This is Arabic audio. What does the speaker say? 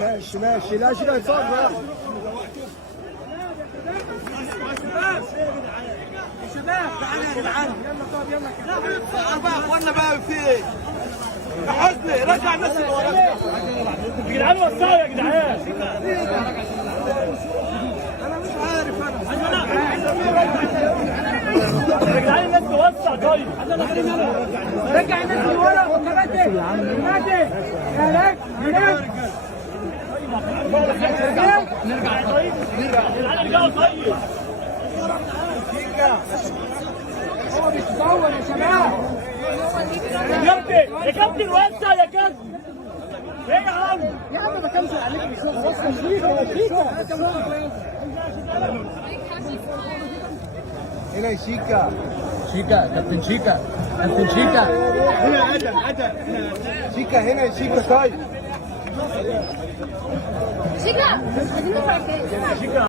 ماشي ماشي، لا شيكا يتصور يا شباب. تعالوا يا جدعان، يلا طب يلا كده بقى اخوانا بقى في ايه؟ يا حسني رجع الناس اللي وراك يا جدعان، وسعوا يا جدعان. انا مش عارف يا جدعان الناس توسع. طيب رجع الناس اللي ورا. كباتن يا لك نرجع. طيب جدعان ارجعوا. طيب هو بيتصور يا شباب. يا كابتن وسع يا كابتن. ايه يا عم؟ يا عم ما كانش عليك وسع. شيكا هنا شيكا. شيكا كابتن شيكا. كابتن شيكا هنا. ادم شيكا هنا. شيكا طيب. شيكا عايزين نرفع الكاس.